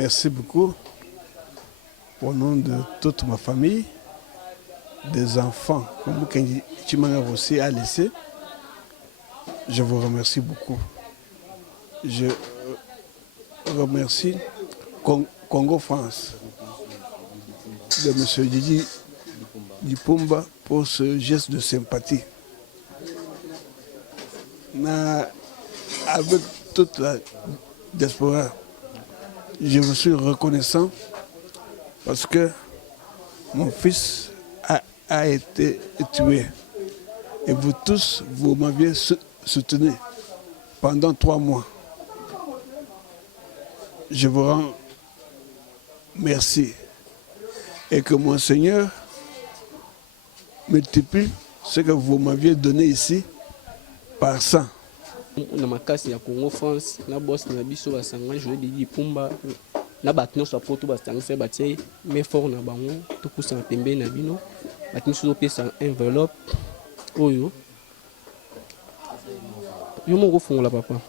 Merci beaucoup au nom de toute ma famille, des enfants comme Chimanga aussi a laissé. Je vous remercie beaucoup. Je remercie Congo France de M. Didi Dipumba pour ce geste de sympathie. Avec toute la diaspora, je vous suis reconnaissant parce que mon fils a été tué. Et vous tous, vous m'aviez soutenu pendant 3 mois. Je vous rends merci. Et que mon Seigneur multiplie ce que vous m'aviez donné ici par 100. Na makasi ya Congo France, na boss na biso basanga jouer Didi Pumba, na batno so poto basangisa batie mais fort na bango, to kusa pembe na bino, batni so pesa enveloppe oyo. Yo mo refongola papa, mo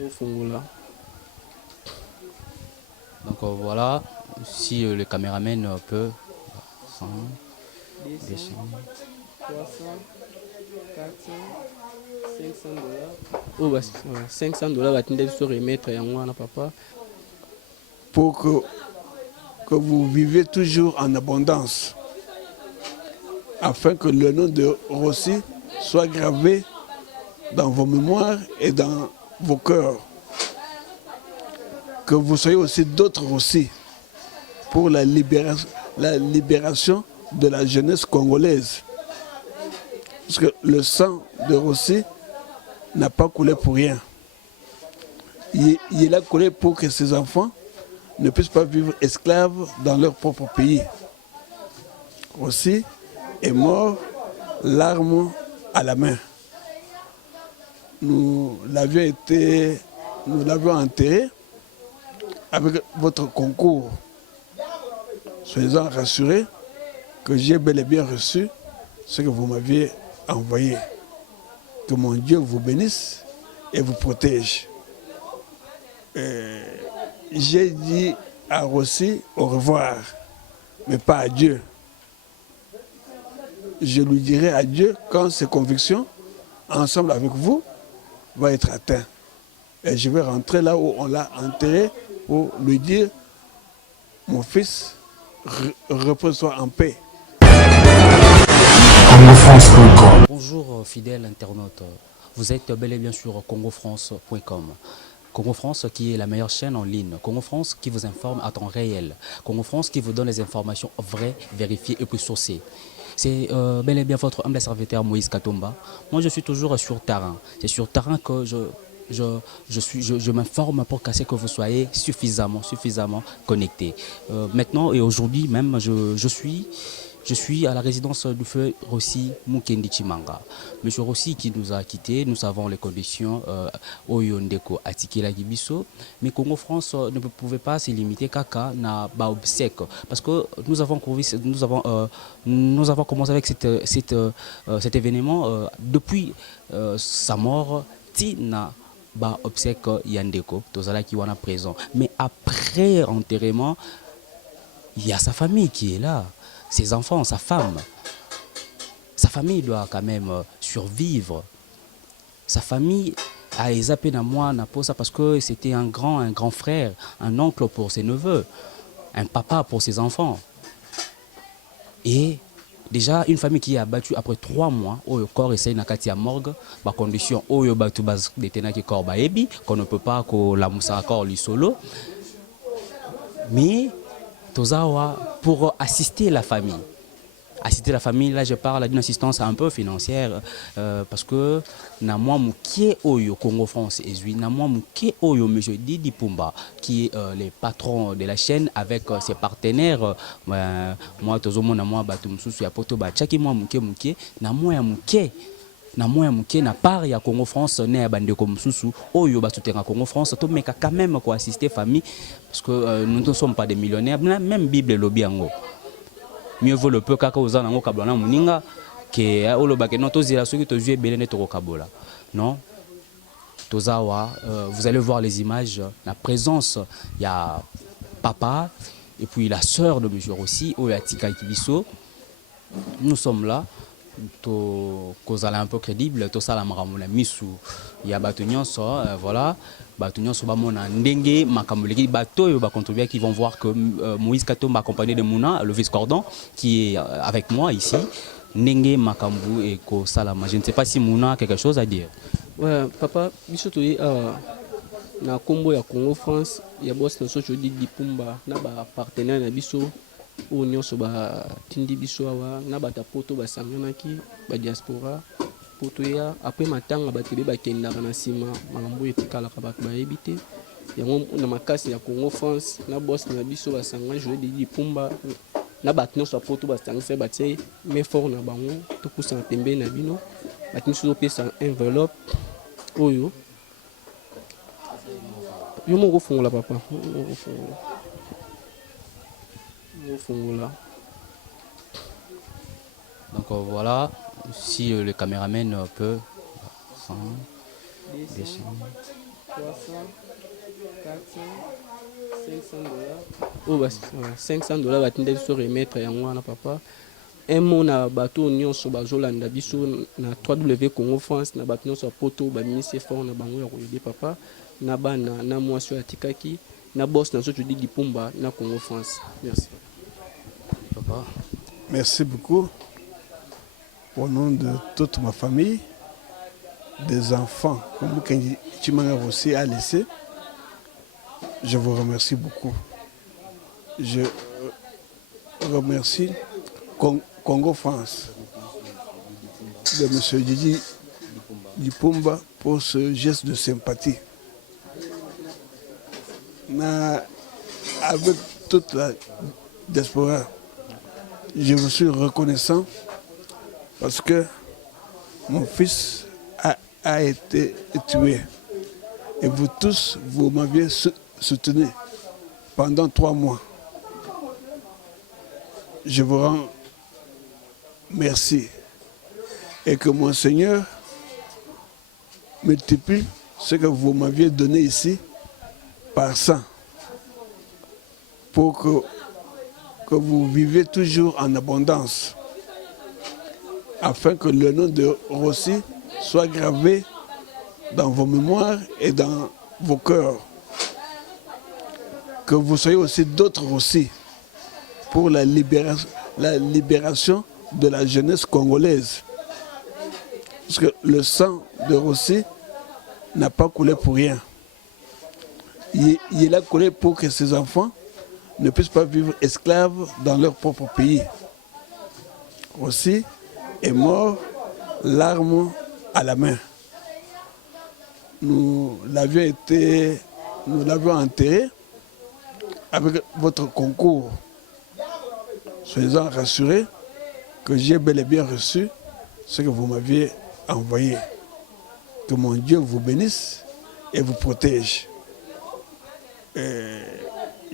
refongola. Donc voilà, si le caméraman peut 100, 200, 300, 400, 500 $. Oh bah 500 $, batinde so remettre yango na papa. Pour que vous viviez toujours en abondance, afin que le nom de Rossi soit gravé dans vos mémoires et dans vos cœurs. Que vous soyez aussi d'autres Rossi pour la libération de la jeunesse congolaise. Parce que le sang de Rossi n'a pas coulé pour rien. Il a coulé pour que ces enfants ne puissent pas vivre esclaves dans leur propre pays. Rossi est mort, l'arme à la main. Nous l'avions enterré avec votre concours. Soyez-en rassurés que j'ai bel et bien reçu ce que vous m'aviez envoyé. Que mon Dieu vous bénisse et vous protège. J'ai dit à Rossi au revoir, mais pas à Dieu. Je lui dirai adieu quand ses convictions, ensemble avec vous, vont être atteintes. Et je vais rentrer là où on l'a enterré pour lui dire, mon fils, repose-toi en paix. Bonjour fidèles internautes, vous êtes bel et bien sur congofrance.com. Congo France qui est la meilleure chaîne en ligne. Congo France qui vous informe à temps réel. Congo France qui vous donne les informations vraies, vérifiées et puis sourcées. C'est bel et bien votre humble serviteur Moïse Katumba. Moi je suis toujours sur terrain. C'est sur terrain que je m'informe pour qu'à ce que vous soyez suffisamment connectés. Maintenant et aujourd'hui même, je suis à la résidence du feu Rossi Mukendi Chimanga. Monsieur Rossi qui nous a quittés, nous savons les conditions Oyondeko Atikela Gibiso, mais Congo France ne pouvait pas se limiter qu'à na obsèque parce que nous avons commencé avec cet événement depuis sa mort tina ba obsèque Yandeko, tozala qui wana présent. Mais après enterrement, il y a sa famille qui est là. Ses enfants, sa femme. Sa famille doit quand même survivre. Sa famille a zappé dans moi parce que c'était un grand frère, un oncle pour ses neveux, un papa pour ses enfants. Et déjà une famille qui est abattue après 3 mois, où le corps essaye na kati ya morgue, ba condition où le batu bas détena qui corps baebi, qu'on ne peut pas que la moussa corps lui solo. Mais Tozawa pour assister la famille. Assister la famille, là je parle d'une assistance un peu financière parce que na moi mouké oyo Congo France et na moi mouké oyo monsieur Didi Pumba qui est le patron de la chaîne avec ses partenaires moi tozomo na moi batum susu ya poto ba chaki moi mouké na moi ya mouké na part ya Congo France ne ya bandeko mususu oyo basutera Congo France to meka quand même ko assister famille parce que nous ne sommes pas des millionnaires, même Bible lobi yango mieux vaut le peu kaka oza nango kablana muninga ke olo bakeno to zila soki to jue belene to kabola non Tozawa, vous allez voir les images, la présence, il y a papa et puis la sœur de monsieur aussi, Oyatika Kibiso. Nous sommes là, kozala un peu crédible, tout ça la maramona misu, il y a Batunion, voilà, Batunion Sobamona Ndenge, Makamoleki, Bato, contribuer qui vont voir que Moïse Kato m'a accompagné de Mouna, le vice-cordon, qui est avec moi ici. Ndenge Makambu et Ko Salama. Je ne sais pas si Mouna a quelque chose à dire. Ouais, papa, biso toye na kombo ya Congo France, ya boss na socho di Dipumba na ba partenaire na biso o nyonso ba tindi biso awa na bata poto ba sanganaki ba diaspora poto ya après matanga batebe ba kendaka na sima makambo etikala ka bato ba ebité yango na makasi ya Congo France na boss na biso ba sanga jouer di Dipumba na bato nyonso poto ba sangisa batie mais fort na bango to kusa na pembe na bino bato nyonso pesa enveloppe oyo yo moko fungola papa fungola. Donc voilà, si le caméraman peut 100, 200, 300, 400, 500 $. Oh, bah, 500 $, batinde biso remettre yango wana papa. Un mot na bateau nyonso bazolanda biso na 3W Congo France na bateau nyonso poto ba ministre fort na bango ya koyede papa na bana na mwasi ya tikaki na boss na soto di Dipumba na Congo France. Merci. papa. Merci beaucoup. Au nom de toute ma famille, des enfants comme Kendi Chimanga aussi a laissé, je vous remercie beaucoup. Je remercie Congo France de M. Didi Dipumba pour ce geste de sympathie. Avec toute la diaspora, je vous suis reconnaissant parce que mon fils a été tué. Et vous tous, vous m'aviez soutenu pendant 3 mois. Je vous rends merci. Et que mon Seigneur multiplie ce que vous m'aviez donné ici par 100. Pour que vous viviez toujours en abondance. Afin que le nom de Rossi soit gravé dans vos mémoires et dans vos cœurs. Que vous soyez aussi d'autres Rossi pour la libération de la jeunesse congolaise. Parce que le sang de Rossi n'a pas coulé pour rien. Il a coulé pour que ces enfants ne puissent pas vivre esclaves dans leur propre pays. Rossi est mort, l'arme à la main. Nous l'avions enterré avec votre concours. Soyez-en rassurés que j'ai bel et bien reçu ce que vous m'aviez envoyé. Que mon Dieu vous bénisse et vous protège.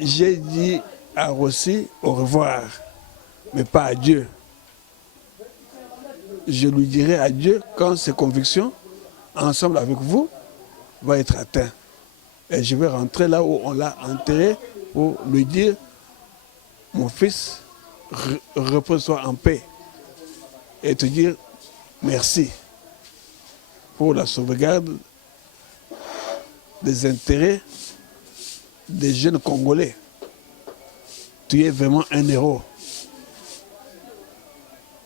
J'ai dit à Rossi au revoir, mais pas à Dieu. Je lui dirai adieu quand ses convictions, ensemble avec vous, vont être atteintes. Et je vais rentrer là où on l'a enterré pour lui dire, mon fils, repose-toi en paix. Et te dire merci pour la sauvegarde des intérêts des jeunes Congolais. Tu es vraiment un héros.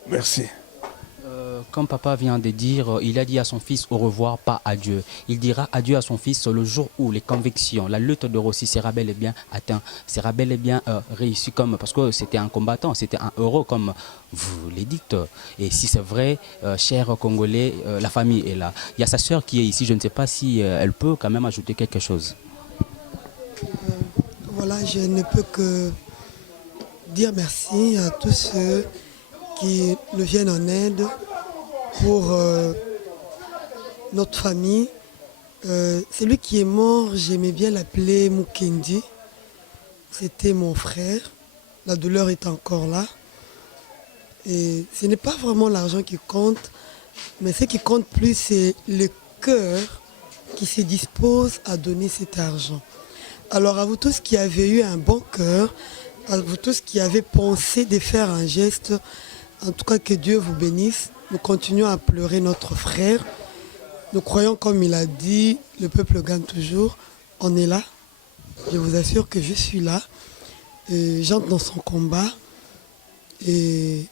Merci. Comme papa vient de dire, il a dit à son fils au revoir, pas adieu. Il dira adieu à son fils le jour où les convictions, la lutte de Rossi sera bel et bien atteinte, sera bel et bien réussi parce que c'était un combattant, c'était un héros comme vous le dites. Et si c'est vrai, cher Congolais, la famille est là. Il y a sa sœur qui est ici, je ne sais pas si elle peut quand même ajouter quelque chose. Voilà, je ne peux que dire merci à tous ceux qui nous viennent en aide pour notre famille. Celui qui est mort, j'aimais bien l'appeler Mukendi. C'était mon frère. La douleur est encore là. Et ce n'est pas vraiment l'argent qui compte, mais ce qui compte plus, c'est le cœur qui se dispose à donner cet argent. Alors à vous tous qui avez eu un bon cœur, à vous tous qui avez pensé de faire un geste, en tout cas que Dieu vous bénisse. Nous continuons à pleurer notre frère. Nous croyons, comme il a dit, le peuple gagne toujours. On est là. Je vous assure que je suis là. J'entre dans son combat et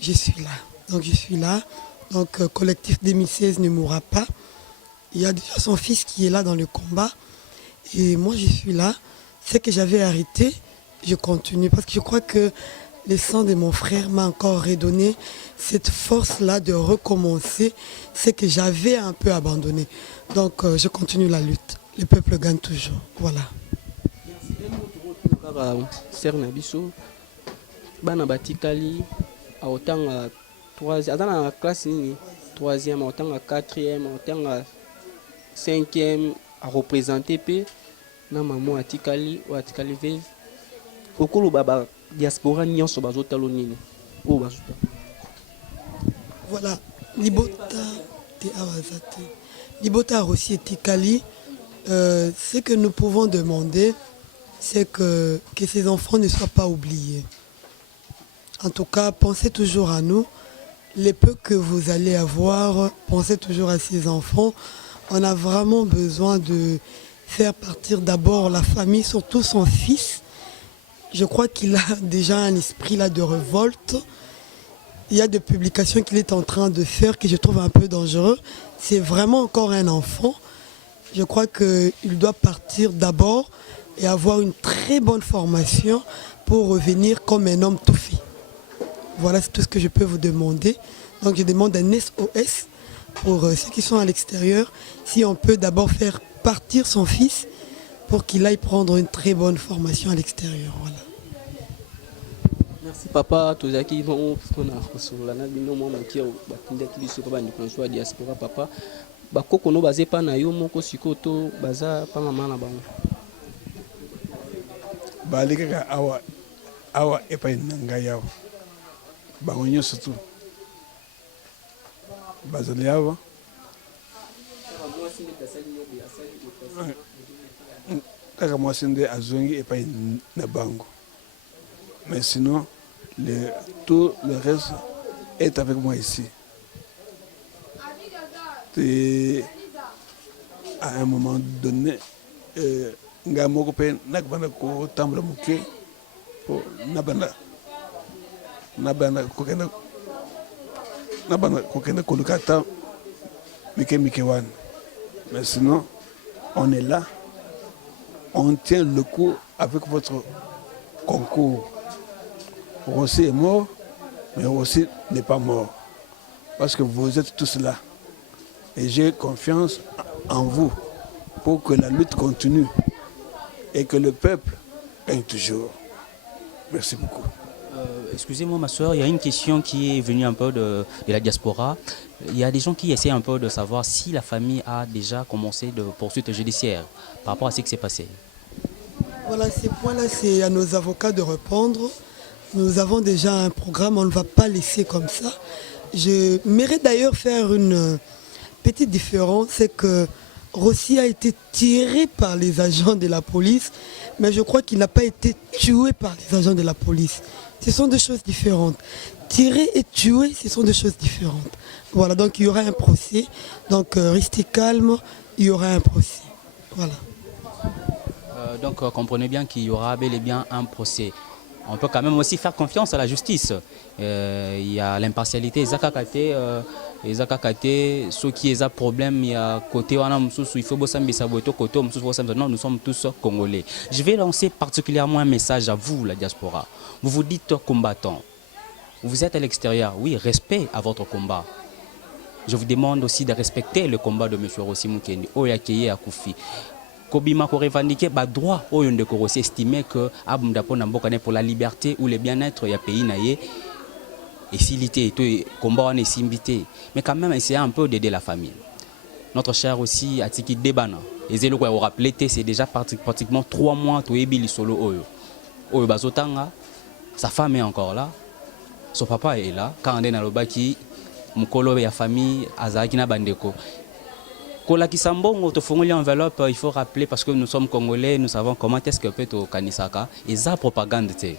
je suis là. Donc je suis là. Donc collectif 2016 ne mourra pas. Il y a déjà son fils qui est là dans le combat. Et moi je suis là. Ce que j'avais arrêté, je continue. Parce que je crois que le sang de mon frère m'a encore redonné cette force-là de recommencer ce que j'avais un peu abandonné. Donc je continue la lutte. Le peuple gagne toujours. Voilà. Ser na biso bana batikali aotanga 3e azana classe nini 3e aotanga 4e aotanga 5e a représenter pe na maman atikali o atikali veve okolo baba diaspora nyonso bazotalo nini o bazota. Voilà, Libota te awazate. Libota aussi etikali. Ce que nous pouvons demander, c'est que ces enfants ne soient pas oubliés. En tout cas, pensez toujours à nous. Les peu que vous allez avoir, pensez toujours à ces enfants. On a vraiment besoin de faire partir d'abord la famille, surtout son fils. Je crois qu'il a déjà un esprit là de révolte. Il y a des publications qu'il est en train de faire que je trouve un peu dangereux. C'est vraiment encore un enfant. Je crois qu'il doit partir d'abord et avoir une très bonne formation pour revenir comme un homme tout fait. Voilà, c'est tout ce que je peux vous demander. Donc je demande un SOS pour ceux qui sont à l'extérieur, si on peut d'abord faire partir son fils pour qu'il aille prendre une très bonne formation à l'extérieur. Voilà. Merci papa, tozaki vont sur la nabino mo mokia batindaki biso ko bandi konso diaspora papa. Bakoko no baze pa na yo moko sikoto baza pa mama na bango. Balika awa epai nanga yao bango nyonso tu bazali awa kaka mwasi nde azongi epai na bango, mais sinon tout le reste est avec moi ici. Et à un moment donné nga moko pe nakbana ko tambla muke po nabana kokena kolukata mike wan. Mais sinon on est là, on tient le coup avec votre concours. Rossi est mort, mais Rossi n'est pas mort parce que vous êtes tous là et j'ai confiance en vous pour que la lutte continue et que le peuple gagne toujours. Merci beaucoup. Excusez-moi ma soeur, il y a une question qui est venue un peu de la diaspora. Il y a des gens qui essaient un peu de savoir si la famille a déjà commencé de poursuites judiciaires par rapport à ce qui s'est passé. Voilà, ces points-là, c'est à nos avocats de répondre. Nous avons déjà un programme, on ne va pas laisser comme ça. Je mérite d'ailleurs faire une petite différence, c'est que Rossi a été tiré par les agents de la police, mais je crois qu'il n'a pas été tué par les agents de la police. Ce sont deux choses différentes. Tirer et tuer, ce sont deux choses différentes. Voilà, donc il y aura un procès. Donc restez calme, il y aura un procès. Voilà. Donc comprenez bien qu'il y aura bel et bien un procès. On peut quand même aussi faire confiance à la justice. Il y a l'impartialité, ceux qui ont problème, il y a côté il faut non, nous sommes tous congolais. Je vais lancer particulièrement un message à vous, la diaspora. Vous vous dites combattants. Vous êtes à l'extérieur, oui, respect à votre combat. Je vous demande aussi de respecter le combat de M. Rossi Mukendi, Oyakeye Akoufi. Kobima ko revendiquer ba droit oyo ndeko Rossi estimer que abunda pona mboka pour la liberté ou le bien-être ya pays naie et silité to combat on esimbité, mais quand même essayer un peu d'aider la famille. Notre cher aussi Atiki Debana ezelo ko rappeler c'est déjà pratiquement 3 mois to ebili solo oyo bazotanga, sa femme est encore là, son papa est là, quand on est na lobaki mukolo ya famille azaki na bandeko Kola Kisambongo, to fongoli enveloppe, il faut rappeler parce que nous sommes Congolais, nous savons comment est-ce que peut au Kanisaka. Et ça, propagande, tu sais.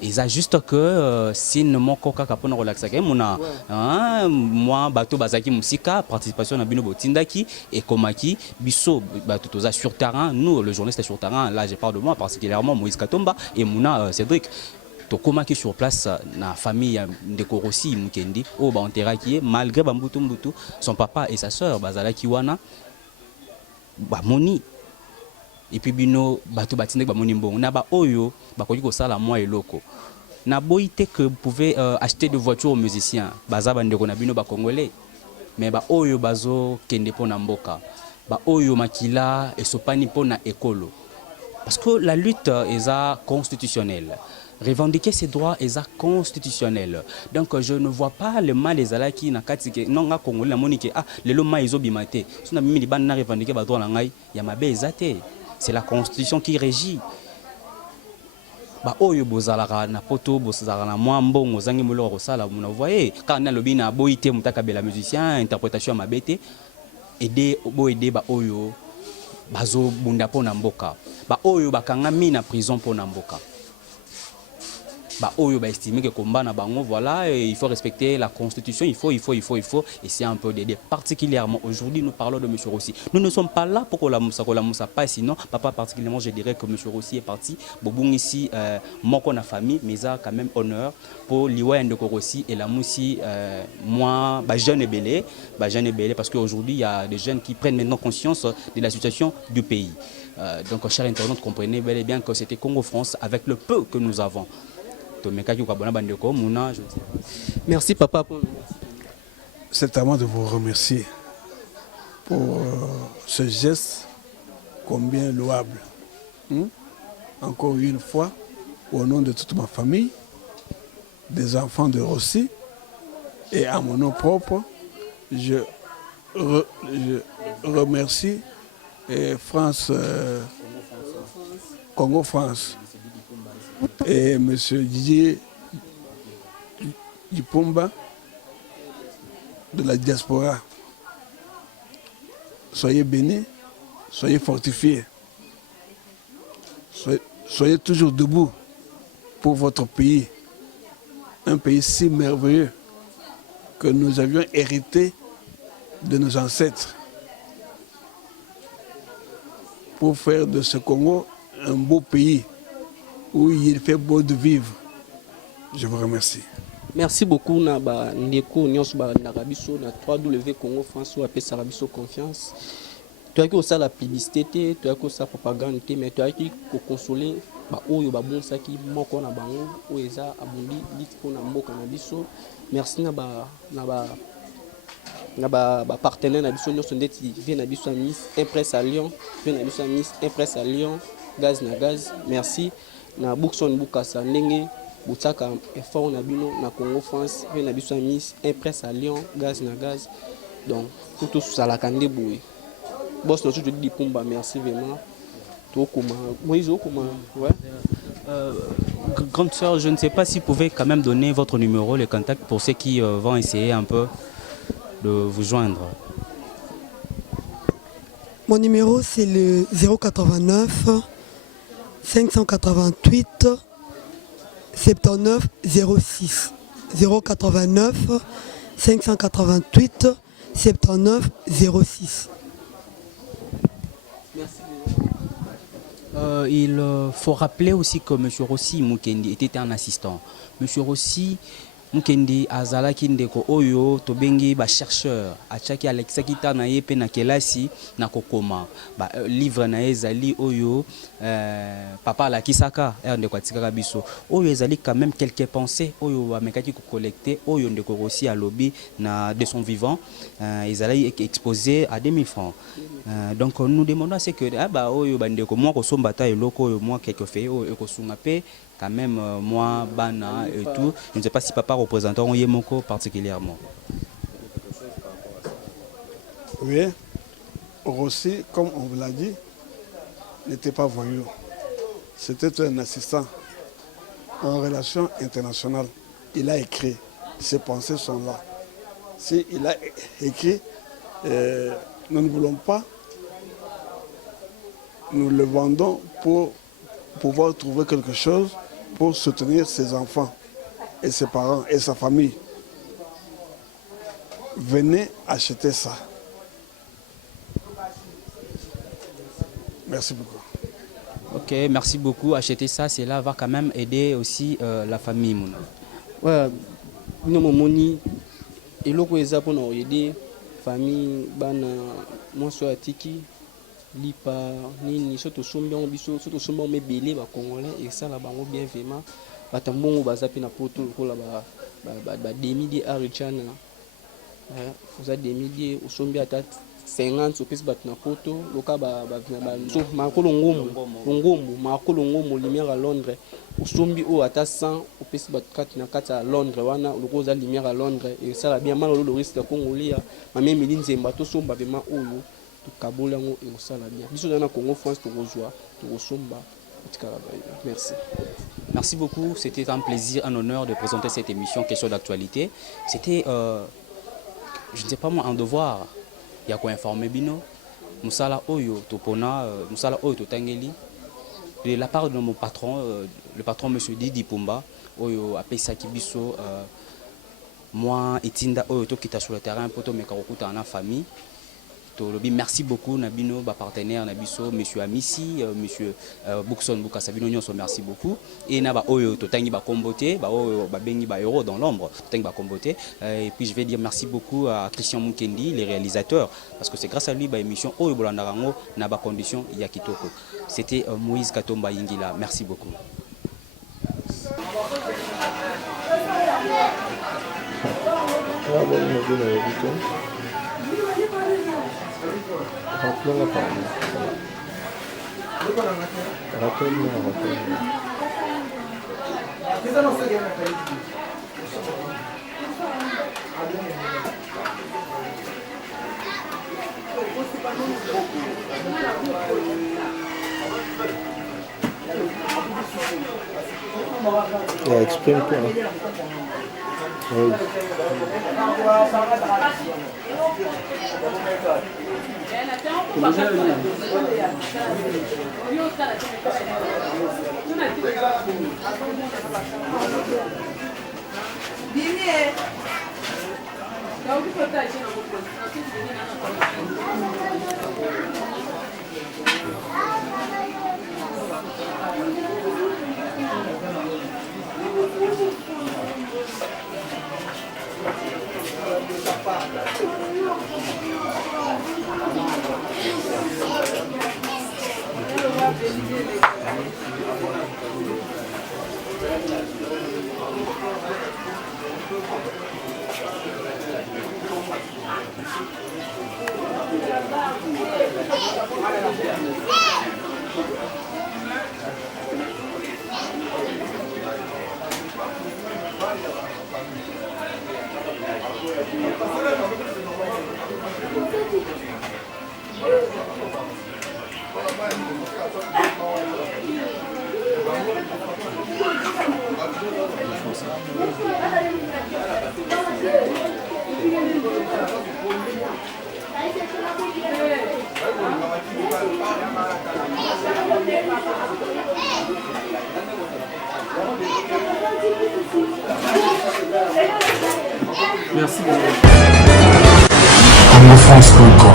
Et ça juste que si ne moko kaka pona relaxer moi bato bazaki musika participation na bino botindaki et komaki biso bato toza sur terrain, nous le journaliste sur terrain, là je parle de moi particulièrement Moïse Katomba et Mouna Cédric to komaki sur place na famille de Korossi Mukendi o ba enteraki malgré bambutu mbutu son papa et sa sœur bazalaki wana ba moni. Et puis bino bato batinde ba moni mbongo na ba oyo bakoki ko sala moi eloko na boité que vous pouvez acheter des voitures aux musiciens baza bandeko na bino ba congolais mais ba oyo bazo kende pona mboka ba oyo makila esopani pona ekolo parce que la lutte est constitutionnelle. Revendiquer ses droits est constitutionnel. Donc je ne vois pas le mal des alaki na katike non nga congolais na monike ah le loma izo bimate so na mimi libana revendiquer ba droit na ngai ya mabe ezate. C'est la constitution qui régit. Ba oyo bozalaka na poto bozalaka na mwa mbongo zangi moloko kosala vous voyez quand na lobi na boité mutaka bela musicien interprétation ya mabete aider ba oyo bazo bunda pona mboka ba oyo bakanga mi na prison pona mboka ba oyo ba estimer que combat na bango voilà il faut respecter la constitution il faut et c'est un peu d'aider particulièrement aujourd'hui nous parlons de monsieur Rossi nous ne sommes pas là pour que la moussa pas sinon papa particulièrement je dirais que monsieur Rossi est parti bobung ici moko na famille mais ça quand même honneur pour liwa ndeko Rossi et la moussi moi ba jeune belé parce qu'aujourd'hui il y a des jeunes qui prennent maintenant conscience de la situation du pays donc chers internautes comprenez bel et bien que c'était Congo France avec le peu que nous avons. Merci papa. C'est à moi de vous remercier pour ce geste combien louable. Encore une fois, au nom de toute ma famille, des enfants de Rossi et à mon nom propre, je remercie France, Congo France. Et M. Didier Dipumba de la diaspora. Soyez bénis, soyez fortifiés, soyez toujours debout pour votre pays, un pays si merveilleux que nous avions hérité de nos ancêtres pour faire de ce Congo un beau pays où il fait beau de vivre. Je vous remercie. Merci beaucoup na ba ndeko nyonso ba narabiso na 3W Congo France ou appelé Sarabiso confiance. Tu as que ça la publicité, tu as que ça propagande, mais tu as que consoler ba oyo ba bon saki moko na bango o eza abundi lit pona mboka na biso. Merci na ba partenaire na biso nyonso ndeti vient na biso Miss Impress à Lyon, vient na biso Miss Impress à Lyon, gaz na gaz. Merci. Na Bookson Bukasa ndenge butaka effort na bino na Congo France pe na biso Miss Impress à Lyon gaz na gaz donc tout ça la kande boui boss no tout dit Pumba merci vraiment to comment Moïse comment ouais grande sœur je ne sais pas si vous pouvez quand même donner votre numéro le contact pour ceux qui vont essayer un peu de vous joindre. Mon numéro c'est le 089 588 79 06 089 588 79 06. Il faut rappeler aussi que M. Rossi Mukendi était un assistant. M. Rossi Mukendi azalaki ndeko oyo tobengi ba chercheur achaki Alexaki ta na ye pe na kelasi na kokoma ba livre na ezali oyo papa la kisaka ndeko atikaka biso oyo ezali quand même quelques pensées oyo amekaki ko collecter oyo ndeko Rossi alobi na de son vivant ezali exposé à 2000 francs donc nous demandons à ce que ba oyo bandeko moi ko somba ta eloko oyo moi quelque fait oyo ko sunga pe quand même moi Bana et tout je ne sais pas si papa représentant Yemoko particulièrement. Oui, Rossi, comme on vous l'a dit, n'était pas voyou. C'était un assistant en relations internationales. Il a écrit, ses pensées sont là. Si il a écrit Et nous ne voulons pas. Nous le vendons pour pouvoir trouver quelque chose pour soutenir ses enfants et ses parents et sa famille. Venez acheter ça. Merci beaucoup. Ok, merci beaucoup. Acheter ça, cela va quand même aider aussi la famille. Ouais, nous moni et loko eza pour nous aider famille bana moi soit tiki lipa nini surtout sombion biso surtout sombion mebele ba congolais et ça là bango bien vraiment batambongo bazapi na poto kola ba demi de arichana vous a demi de osombia ata 50 opesi bato na poto loka makolo ngomo lumière à Londres osombi oyo ata 100 opesi bato kati na kati ya Londres wana loko oza lumière à Londres esala bien malo lo risque ya kongolia mamemeli nzemba tosomba vraiment oyo tokabola yango ekosala bien biso na Congo France tokozwa tokosomba otikala bayo. Merci. Merci beaucoup, c'était un plaisir, un honneur de présenter cette émission Question d'actualité. C'était, je ne sais pas moi, un devoir. Il y a quoi informer bino musala oyo topona musala oyo totangeli de la part de mon patron le patron monsieur Didi Pumba oyo apesaki biso moi etinda oyo tokita sur le terrain poto meka kokuta na famille to lobi. Merci beaucoup na bino ba partenaire na biso monsieur Amisi monsieur Bookson Bukasa bino nyonso, merci beaucoup et na ba oyo totangi ba kombote ba oyo ba bengi ba euro dans l'ombre totangi ba kombote et puis je vais dire merci beaucoup à Christian Mukendi les réalisateurs parce que c'est grâce à lui ba émission oyo bolanda rango na ba condition ya kitoko. C'était Moïse Katomba Yingila, merci beaucoup. Exprime-toi. Oui. Merci beaucoup.